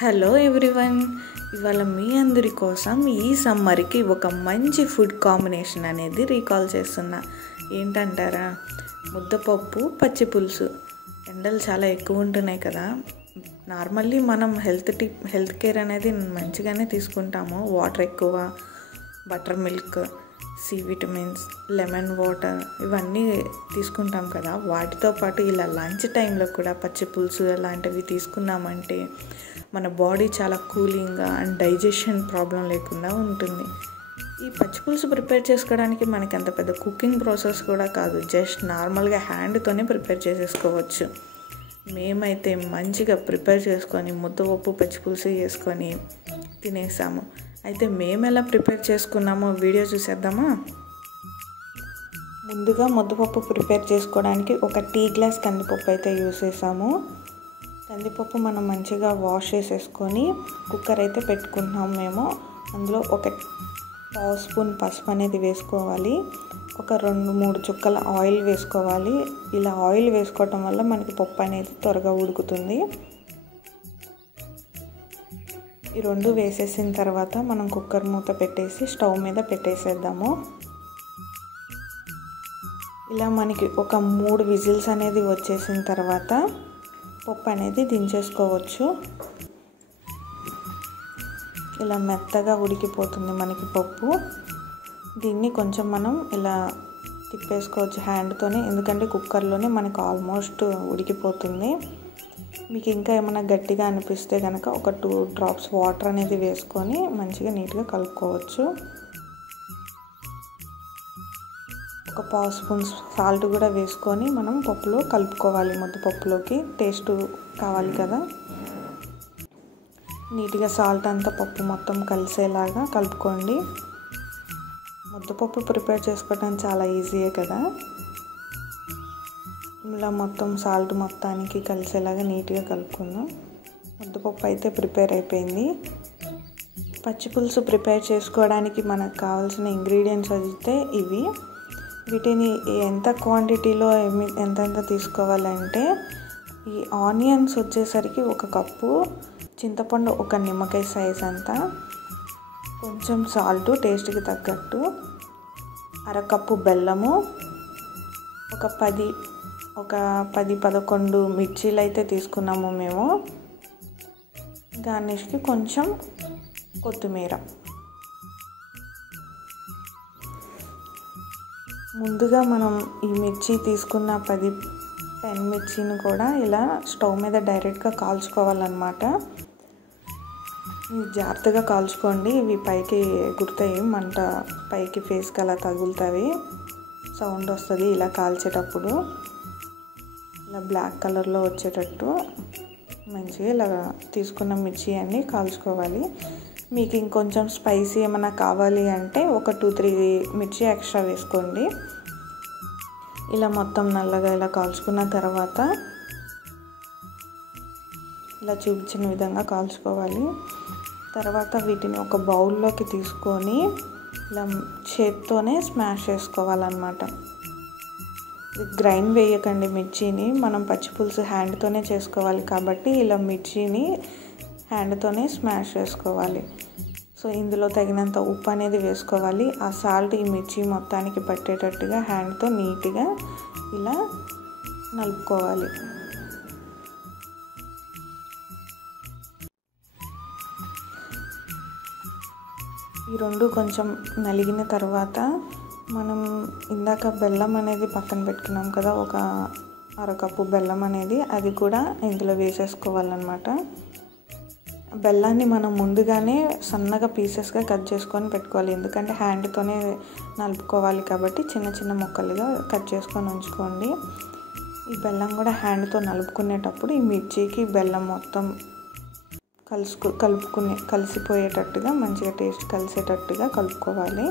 Hello everyone, ఇవాళ మీ అందరి కోసం ఈ సమ్మర్కి ఒక మంచి ఫుడ్ కాంబినేషన్ అనేది రీకాల్ చేస్తున్నా. ఏంటంటారా? ముద్దపప్పు పచ్చి పులుసు. ఎండలు చాలా ఎక్కువ ఉంటున్నాయి కదా. నార్మల్లీ మనం హెల్త్ కేర్ అనేది మంచిగానే తీసుకుంటాము. వాటర్ ఎక్కువ, butter milk, C vitamins, lemon water ఇవన్నీ తీసుకుంటాం కదా. వాటితో పాటు ఇలా లంచ్ టైంలో కూడా పచ్చి పులుసు అలాంటివి తీసుకున్నామంటే మన బాడీ చాలా కూలింగ్గా అండ్ డైజెషన్ ప్రాబ్లం లేకుండా ఉంటుంది. ఈ పచ్చి పులుసు ప్రిపేర్ చేసుకోవడానికి మనకి అంత పెద్ద కుకింగ్ ప్రాసెస్ కూడా కాదు. జస్ట్ నార్మల్గా హ్యాండ్తోనే ప్రిపేర్ చేసేసుకోవచ్చు. మేమైతే మంచిగా ప్రిపేర్ చేసుకొని ముద్దపప్పు పచ్చి పులుసు చేసుకొని తినేసాము. అయితే మేము ఎలా ప్రిపేర్ చేసుకున్నామో వీడియో చూసేద్దామా? ముందుగా ముద్దపప్పు ప్రిపేర్ చేసుకోవడానికి ఒక టీ గ్లాస్ కందిపప్పు అయితే యూస్ చేసాము. కందిపప్పు మనం మంచిగా వాష్ చేసేసుకొని కుక్కర్ అయితే పెట్టుకుంటున్నాము మేము. అందులో ఒక పావు స్పూన్ పసుపు అనేది వేసుకోవాలి. ఒక 2-3 చుక్కల ఆయిల్ వేసుకోవాలి. ఇలా ఆయిల్ వేసుకోవటం వల్ల మనకి పప్పు అనేది త్వరగా ఉడుకుతుంది. ఈ 2 వేసేసిన తర్వాత మనం కుక్కర్ మూత పెట్టేసి స్టవ్ మీద పెట్టేసేద్దాము. ఇలా మనకి ఒక 3 విజిల్స్ అనేది వచ్చేసిన తర్వాత పప్పు అనేది దించేసుకోవచ్చు. ఇలా మెత్తగా ఉడికిపోతుంది మనకి పప్పు. దీన్ని కొంచెం మనం ఇలా తిప్పేసుకోవచ్చు హ్యాండ్తోనే, ఎందుకంటే కుక్కర్లోనే మనకు ఆల్మోస్ట్ ఉడికిపోతుంది. మీకు ఇంకా ఏమైనా గట్టిగా అనిపిస్తే కనుక ఒక 2 డ్రాప్స్ వాటర్ అనేది వేసుకొని మంచిగా నీట్గా కలుపుకోవచ్చు. ఒక పావు స్పూన్ సాల్ట్ కూడా వేసుకొని మనం పప్పులో కలుపుకోవాలి. ముద్దపప్పులోకి టేస్ట్ కావాలి కదా. నీట్గా సాల్ట్ అంతా పప్పు మొత్తం కలిసేలాగా కలుపుకోండి. ముద్దపప్పు ప్రిపేర్ చేసుకోవడం చాలా ఈజీయే కదా. ఇలా మొత్తం సాల్ట్ మొత్తానికి కలిసేలాగా నీట్గా కలుపుకుందాం. ముద్దపప్పు అయితే ప్రిపేర్ అయిపోయింది. పచ్చి పులుసు ప్రిపేర్ చేసుకోవడానికి మనకు కావాల్సిన ఇంగ్రీడియంట్స్ అయితే ఇవి. వీటిని ఎంత క్వాంటిటీలో ఎంతెంత తీసుకోవాలంటే, ఈ ఆనియన్స్ వచ్చేసరికి 1 కప్పు, చింతపండు 1 నిమ్మకాయ సైజ్ అంతా, కొంచెం సాల్ట్ టేస్ట్కి తగ్గట్టు, 1/2 కప్పు బెల్లము, ఒక 10-11 మిర్చీలు అయితే తీసుకున్నాము మేము. గార్నిష్కి కొంచెం కొత్తిమీర. ముందుగా మనం ఈ మిర్చి తీసుకున్న 10 మిర్చిని కూడా ఇలా స్టవ్ మీద డైరెక్ట్గా కాల్చుకోవాలన్నమాట. జాగ్రత్తగా కాల్చుకోండి. ఇవి పైకి ఎగురుతాయి, మంట పైకి ఫేస్కి అలా తగులుతాయి, సౌండ్ వస్తుంది ఇలా కాల్చేటప్పుడు. ఇలా బ్లాక్ కలర్లో వచ్చేటట్టు మంచిగా ఇలా తీసుకున్న మిర్చి అన్నీ కాల్చుకోవాలి. మీకు ఇంకొంచెం స్పైసీ ఏమైనా కావాలి అంటే ఒక 2-3 మిర్చి ఎక్స్ట్రా వేసుకోండి. ఇలా మొత్తం నల్లగా ఇలా కాల్చుకున్న తర్వాత ఇలా చూపించిన విధంగా కాల్చుకోవాలి. తర్వాత వీటిని ఒక బౌల్లోకి తీసుకొని ఇలా చేత్తోనే స్మాష్ చేసుకోవాలన్నమాట. గ్రైండ్ వేయకండి మిర్చిని. మనం పచ్చి పులుసు హ్యాండ్తోనే చేసుకోవాలి కాబట్టి ఇలా మిర్చిని హ్యాండ్తోనే స్మాష్ చేసుకోవాలి. సో ఇందులో తగినంత ఉప్పు అనేది వేసుకోవాలి. ఆ సాల్ట్ ఈ మిర్చి మొత్తానికి పట్టేటట్టుగా హ్యాండ్తో నీట్గా ఇలా నలుపుకోవాలి. ఈ 2 కొంచెం నలిగిన తర్వాత మనం ఇందాక బెల్లం అనేది పక్కన పెట్టుకున్నాం కదా, ఒక 1/2 కప్పు బెల్లం అనేది, అది కూడా ఇందులో వేసేసుకోవాలన్నమాట. బెల్లాన్ని మనం ముందుగానే సన్నగా పీసెస్గా కట్ చేసుకొని పెట్టుకోవాలి, ఎందుకంటే హ్యాండ్తోనే నలుపుకోవాలి కాబట్టి చిన్న చిన్న ముక్కలుగా కట్ చేసుకొని ఉంచుకోండి. ఈ బెల్లం కూడా హ్యాండ్తో నలుపుకునేటప్పుడు ఈ మిర్చికి బెల్లం మొత్తం కలిసిపోయేటట్టుగా మంచిగా టేస్ట్ కలిసేటట్టుగా కలుపుకోవాలి.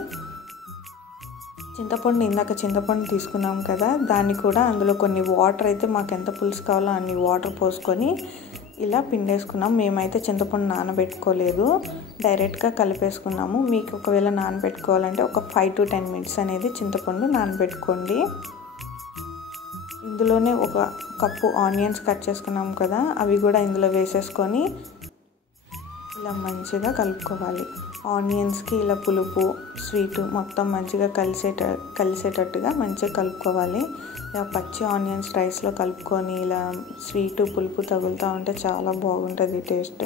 చింతపండు తీసుకున్నాం కదా, దాన్ని కూడా అందులో కొన్ని వాటర్ అయితే మాకు ఎంత పులుసు కావాలో అన్ని వాటర్ పోసుకొని ఇలా పిండేసుకున్నాం. మేమైతే చింతపండు నానబెట్టుకోలేదు, డైరెక్ట్గా కలిపేసుకున్నాము. మీకు ఒకవేళ నానబెట్టుకోవాలంటే ఒక 5-10 మినిట్స్ అనేది చింతపండు నానబెట్టుకోండి. ఇందులోనే 1 కప్పు ఆనియన్స్ కట్ చేసుకున్నాం కదా, అవి కూడా ఇందులో వేసేసుకొని ఇలా మంచిగా కలుపుకోవాలి. ఆనియన్స్కి ఇలా పులుపు స్వీటు మొత్తం మంచిగా కలిసేటట్టుగా మంచిగా కలుపుకోవాలి. ఇలా పచ్చి ఆనియన్స్ రైస్లో కలుపుకొని ఇలా స్వీటు పులుపు తగులుతూ ఉంటే చాలా బాగుంటుంది టేస్ట్.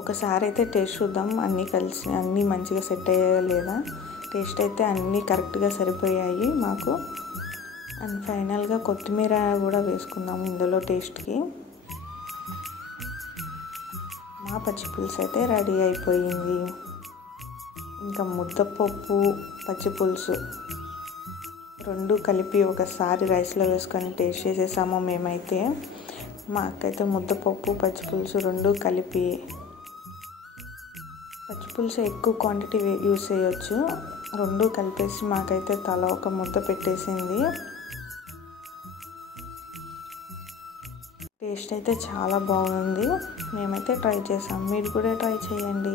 ఒకసారి అయితే టేస్ట్ చూద్దాం అన్నీ మంచిగా సెట్ అయ్యాయా లేదా. టేస్ట్ అయితే అన్నీ కరెక్ట్గా సరిపోయాయి మాకు. అండ్ ఫైనల్గా కొత్తిమీర కూడా వేసుకుందాం ఇందులో టేస్ట్కి. మా పచ్చి పులుసు అయితే రెడీ అయిపోయింది. ఇంకా ముద్దపప్పు పచ్చి పులుసు రెండు కలిపి ఒకసారి రైస్లో వేసుకొని టేస్ట్ చేసేసాము మేమైతే. మా అక్కయితే ముద్దపప్పు పచ్చి పులుసు రెండు కలిపి, పచ్చి పులుసు ఎక్కువ క్వాంటిటీ యూస్ చేయొచ్చు, రెండు కలిపేసి మాకైతే తల ఒక ముద్ద పెట్టేసింది. టేస్ట్ అయితే చాలా బాగుంది. మేమైతే ట్రై చేసాం, మీరు కూడా ట్రై చేయండి.